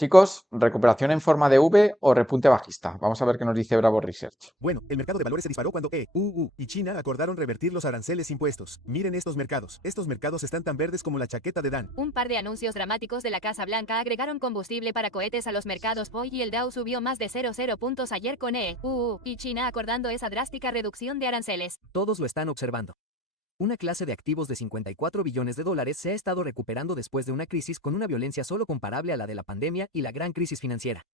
Chicos, ¿recuperación en forma de V o repunte bajista? Vamos a ver qué nos dice Bravo Research. Bueno, el mercado de valores se disparó cuando EU y China acordaron revertir los aranceles impuestos. Miren estos mercados. Estos mercados están tan verdes como la chaqueta de Dan. Un par de anuncios dramáticos de la Casa Blanca agregaron combustible para cohetes a los mercados hoy y el Dow subió más de 0,0 puntos ayer con EU y China acordando esa drástica reducción de aranceles. Todos lo están observando. Una clase de activos de 54 billones de dólares se ha estado recuperando después de una crisis con una violencia solo comparable a la de la pandemia y la gran crisis financiera.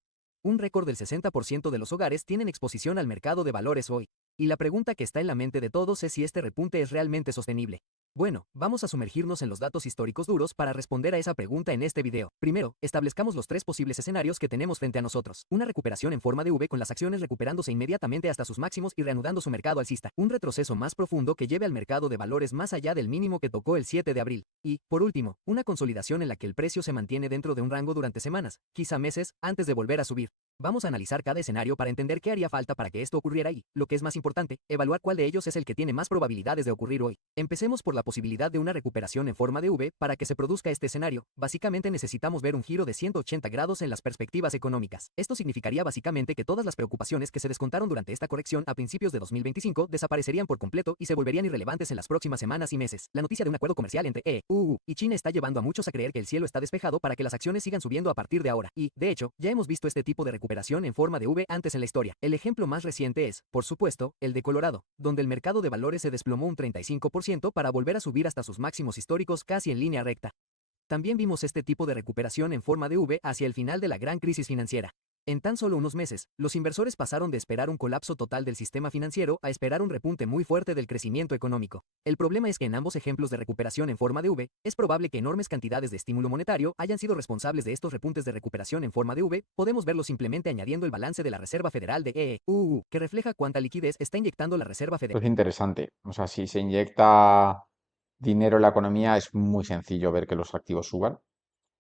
Un récord del 60% de los hogares tienen exposición al mercado de valores hoy. Y la pregunta que está en la mente de todos es si este repunte es realmente sostenible. Bueno, vamos a sumergirnos en los datos históricos duros para responder a esa pregunta en este video. Primero, establezcamos los tres posibles escenarios que tenemos frente a nosotros. Una recuperación en forma de V con las acciones recuperándose inmediatamente hasta sus máximos y reanudando su mercado alcista. Un retroceso más profundo que lleve al mercado de valores más allá del mínimo que tocó el 7 de abril. Y, por último, una consolidación en la que el precio se mantiene dentro de un rango durante semanas, quizá meses, antes de volver a subir. Vamos a analizar cada escenario para entender qué haría falta para que esto ocurriera y, lo que es más importante, evaluar cuál de ellos es el que tiene más probabilidades de ocurrir hoy. Empecemos por la posibilidad de una recuperación en forma de V. Para que se produzca este escenario, básicamente necesitamos ver un giro de 180 grados en las perspectivas económicas. Esto significaría básicamente que todas las preocupaciones que se descontaron durante esta corrección a principios de 2025 desaparecerían por completo y se volverían irrelevantes en las próximas semanas y meses. La noticia de un acuerdo comercial entre EU y China está llevando a muchos a creer que el cielo está despejado para que las acciones sigan subiendo a partir de ahora. Y, de hecho, ya hemos visto este tipo de recuperación en forma de V antes en la historia. El ejemplo más reciente es, por supuesto, el de Colorado, donde el mercado de valores se desplomó un 35% para volver a subir hasta sus máximos históricos casi en línea recta. También vimos este tipo de recuperación en forma de V hacia el final de la gran crisis financiera. En tan solo unos meses, los inversores pasaron de esperar un colapso total del sistema financiero a esperar un repunte muy fuerte del crecimiento económico. El problema es que en ambos ejemplos de recuperación en forma de V, es probable que enormes cantidades de estímulo monetario hayan sido responsables de estos repuntes de recuperación en forma de V. Podemos verlo simplemente añadiendo el balance de la Reserva Federal de EU, que refleja cuánta liquidez está inyectando la Reserva Federal Esto es interesante. O sea, si se inyecta dinero en la economía, es muy sencillo ver que los activos suban.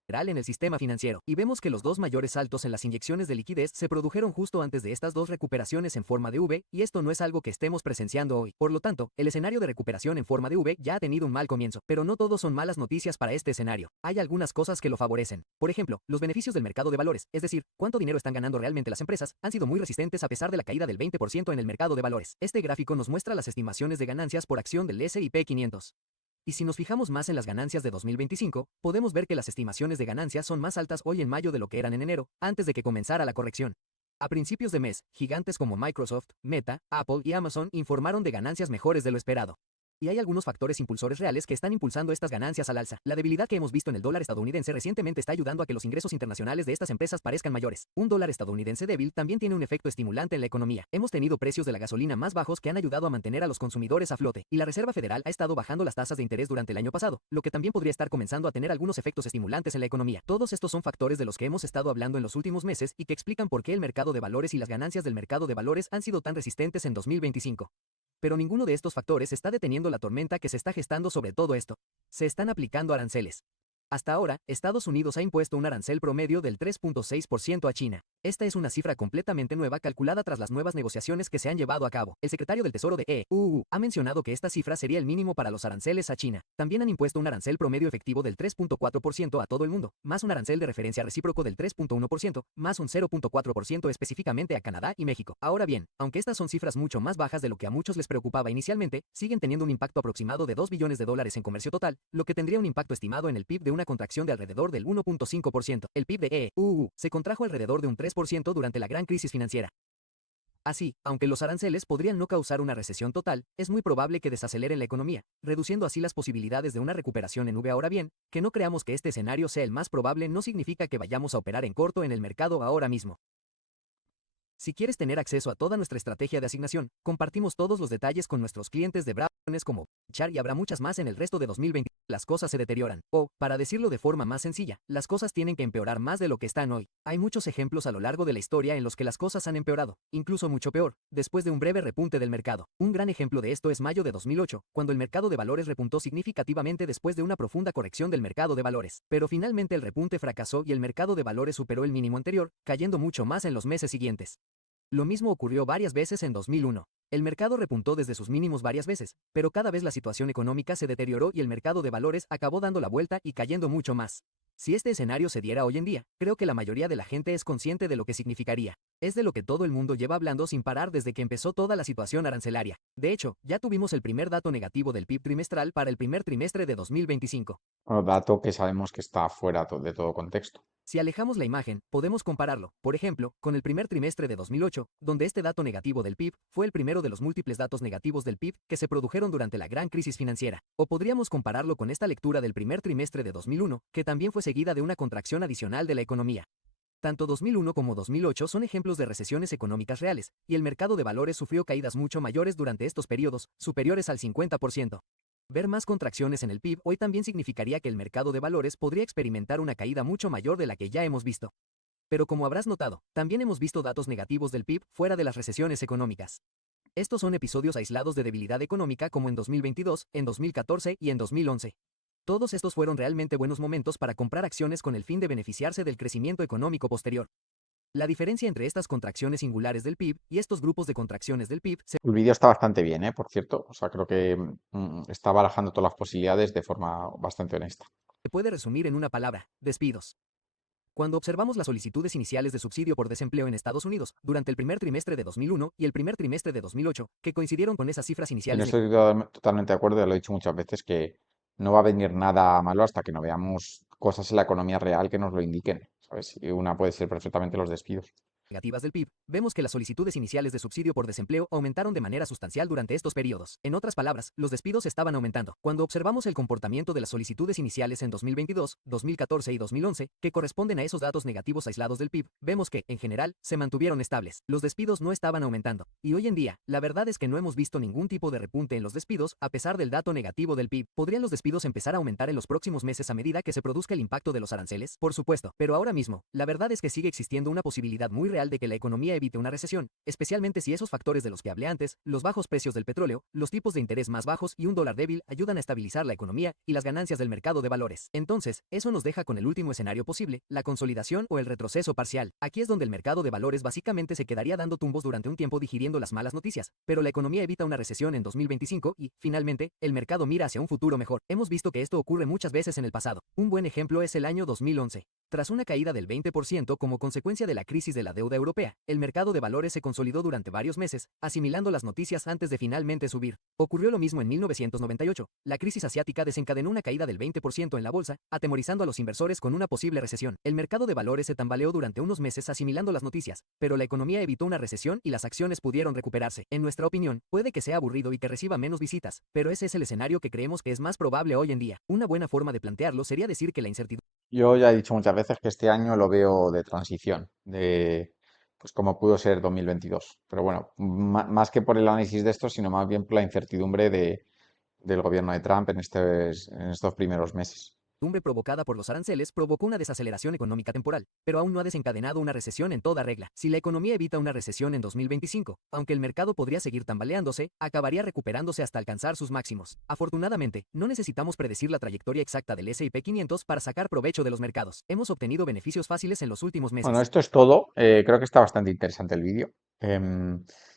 en el sistema financiero, y vemos que los dos mayores saltos en las inyecciones de liquidez se produjeron justo antes de estas dos recuperaciones en forma de V, y esto no es algo que estemos presenciando hoy. Por lo tanto, el escenario de recuperación en forma de V ya ha tenido un mal comienzo, pero no todos son malas noticias para este escenario. Hay algunas cosas que lo favorecen. Por ejemplo, los beneficios del mercado de valores, es decir, cuánto dinero están ganando realmente las empresas, han sido muy resistentes a pesar de la caída del 20% en el mercado de valores. Este gráfico nos muestra las estimaciones de ganancias por acción del S&P 500. Y si nos fijamos más en las ganancias de 2025, podemos ver que las estimaciones de ganancias son más altas hoy en mayo de lo que eran en enero, antes de que comenzara la corrección. A principios de mes, gigantes como Microsoft, Meta, Apple y Amazon informaron de ganancias mejores de lo esperado. Y hay algunos factores impulsores reales que están impulsando estas ganancias al alza. La debilidad que hemos visto en el dólar estadounidense recientemente está ayudando a que los ingresos internacionales de estas empresas parezcan mayores. Un dólar estadounidense débil también tiene un efecto estimulante en la economía. Hemos tenido precios de la gasolina más bajos que han ayudado a mantener a los consumidores a flote, y la Reserva Federal ha estado bajando las tasas de interés durante el año pasado, lo que también podría estar comenzando a tener algunos efectos estimulantes en la economía. Todos estos son factores de los que hemos estado hablando en los últimos meses y que explican por qué el mercado de valores y las ganancias del mercado de valores han sido tan resistentes en 2025. Pero ninguno de estos factores está deteniendo la tormenta que se está gestando sobre todo esto. Se están aplicando aranceles. Hasta ahora, Estados Unidos ha impuesto un arancel promedio del 3.6% a China. Esta es una cifra completamente nueva calculada tras las nuevas negociaciones que se han llevado a cabo. El secretario del Tesoro de EU ha mencionado que esta cifra sería el mínimo para los aranceles a China. También han impuesto un arancel promedio efectivo del 3.4% a todo el mundo, más un arancel de referencia recíproco del 3.1%, más un 0.4% específicamente a Canadá y México. Ahora bien, aunque estas son cifras mucho más bajas de lo que a muchos les preocupaba inicialmente, siguen teniendo un impacto aproximado de 2 billones de dólares en comercio total, lo que tendría un impacto estimado en el PIB de una contracción de alrededor del 1.5%. El PIB de EU se contrajo alrededor de un 3% durante la gran crisis financiera. Así, aunque los aranceles podrían no causar una recesión total, es muy probable que desaceleren la economía, reduciendo así las posibilidades de una recuperación en V. Ahora bien, que no creamos que este escenario sea el más probable no significa que vayamos a operar en corto en el mercado ahora mismo. Si quieres tener acceso a toda nuestra estrategia de asignación, compartimos todos los detalles con nuestros clientes de Bravones como Char, y habrá muchas más en el resto de 2020. Las cosas se deterioran, o, para decirlo de forma más sencilla, las cosas tienen que empeorar más de lo que están hoy. Hay muchos ejemplos a lo largo de la historia en los que las cosas han empeorado, incluso mucho peor, después de un breve repunte del mercado. Un gran ejemplo de esto es mayo de 2008, cuando el mercado de valores repuntó significativamente después de una profunda corrección del mercado de valores. Pero finalmente el repunte fracasó y el mercado de valores superó el mínimo anterior, cayendo mucho más en los meses siguientes. Lo mismo ocurrió varias veces en 2001. El mercado repuntó desde sus mínimos varias veces, pero cada vez la situación económica se deterioró y el mercado de valores acabó dando la vuelta y cayendo mucho más. Si este escenario se diera hoy en día, creo que la mayoría de la gente es consciente de lo que significaría. Es de lo que todo el mundo lleva hablando sin parar desde que empezó toda la situación arancelaria. De hecho, ya tuvimos el primer dato negativo del PIB trimestral para el primer trimestre de 2025. Bueno, dato que sabemos que está fuera de todo contexto. Si alejamos la imagen, podemos compararlo, por ejemplo, con el primer trimestre de 2008, donde este dato negativo del PIB fue el primero de los múltiples datos negativos del PIB que se produjeron durante la gran crisis financiera. O podríamos compararlo con esta lectura del primer trimestre de 2001, que también fue seguida de una contracción adicional de la economía. Tanto 2001 como 2008 son ejemplos de recesiones económicas reales, y el mercado de valores sufrió caídas mucho mayores durante estos periodos, superiores al 50%. Ver más contracciones en el PIB hoy también significaría que el mercado de valores podría experimentar una caída mucho mayor de la que ya hemos visto. Pero como habrás notado, también hemos visto datos negativos del PIB fuera de las recesiones económicas. Estos son episodios aislados de debilidad económica como en 2022, en 2014 y en 2011. Todos estos fueron realmente buenos momentos para comprar acciones con el fin de beneficiarse del crecimiento económico posterior. La diferencia entre estas contracciones singulares del PIB y estos grupos de contracciones del PIB se El vídeo está bastante bien, por cierto. O sea, creo que está barajando todas las posibilidades de forma bastante honesta. puede resumir en una palabra: despidos. Cuando observamos las solicitudes iniciales de subsidio por desempleo en Estados Unidos, durante el primer trimestre de 2001 y el primer trimestre de 2008, que coincidieron con esas cifras En iniciales esto estoy totalmente de acuerdo, ya lo he dicho muchas veces, que no va a venir nada malo hasta que no veamos cosas en la economía real que nos lo indiquen, ¿sabes? Y una puede ser perfectamente los despidos. negativas del PIB, vemos que las solicitudes iniciales de subsidio por desempleo aumentaron de manera sustancial durante estos periodos. En otras palabras, los despidos estaban aumentando. Cuando observamos el comportamiento de las solicitudes iniciales en 2022, 2014 y 2011, que corresponden a esos datos negativos aislados del PIB, vemos que, en general, se mantuvieron estables. Los despidos no estaban aumentando. Y hoy en día, la verdad es que no hemos visto ningún tipo de repunte en los despidos, a pesar del dato negativo del PIB. ¿Podrían los despidos empezar a aumentar en los próximos meses a medida que se produzca el impacto de los aranceles? Por supuesto, pero ahora mismo, la verdad es que sigue existiendo una posibilidad muy real de que la economía evite una recesión, especialmente si esos factores de los que hablé antes, los bajos precios del petróleo, los tipos de interés más bajos y un dólar débil ayudan a estabilizar la economía y las ganancias del mercado de valores. Entonces, eso nos deja con el último escenario posible, la consolidación o el retroceso parcial. Aquí es donde el mercado de valores básicamente se quedaría dando tumbos durante un tiempo digiriendo las malas noticias, pero la economía evita una recesión en 2025 y, finalmente, el mercado mira hacia un futuro mejor. Hemos visto que esto ocurre muchas veces en el pasado. Un buen ejemplo es el año 2011. Tras una caída del 20% como consecuencia de la crisis de la deuda europea, el mercado de valores se consolidó durante varios meses, asimilando las noticias antes de finalmente subir. Ocurrió lo mismo en 1998. La crisis asiática desencadenó una caída del 20% en la bolsa, atemorizando a los inversores con una posible recesión. El mercado de valores se tambaleó durante unos meses asimilando las noticias, pero la economía evitó una recesión y las acciones pudieron recuperarse. En nuestra opinión, puede que sea aburrido y que reciba menos visitas, pero ese es el escenario que creemos que es más probable hoy en día. Una buena forma de plantearlo sería decir que la incertidumbre Yo ya he dicho muchas veces que este año lo veo de transición, pues como pudo ser 2022. Pero bueno, más que por el análisis de esto, sino más bien por la incertidumbre del gobierno de Trump en estos primeros meses. provocada por los aranceles provocó una desaceleración económica temporal, pero aún no ha desencadenado una recesión en toda regla. Si la economía evita una recesión en 2025, aunque el mercado podría seguir tambaleándose, acabaría recuperándose hasta alcanzar sus máximos. Afortunadamente, no necesitamos predecir la trayectoria exacta del S&P 500 para sacar provecho de los mercados. Hemos obtenido beneficios fáciles en los últimos meses. Bueno, esto es todo. Creo que está bastante interesante el vídeo.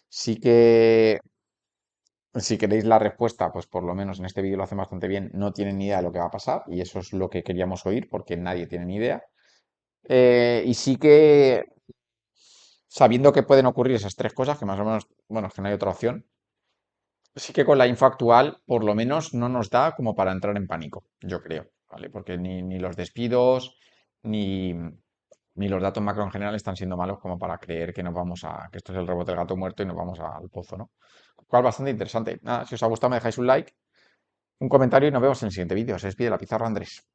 Sí que si queréis la respuesta, pues por lo menos en este vídeo lo hacen bastante bien. No tienen ni idea de lo que va a pasar y eso es lo que queríamos oír porque nadie tiene ni idea. Y sí que sabiendo que pueden ocurrir esas tres cosas, que más o menos, bueno, es que no hay otra opción, sí que con la info actual, por lo menos, no nos da como para entrar en pánico, yo creo, ¿vale? Porque ni los despidos, ni, ni los datos macro en general están siendo malos como para creer que que esto es el rebote del gato muerto y nos vamos al pozo, ¿no? Lo cual bastante interesante. Nada, si os ha gustado me dejáis un like, un comentario y nos vemos en el siguiente vídeo. Se despide la Pizarra Andrés.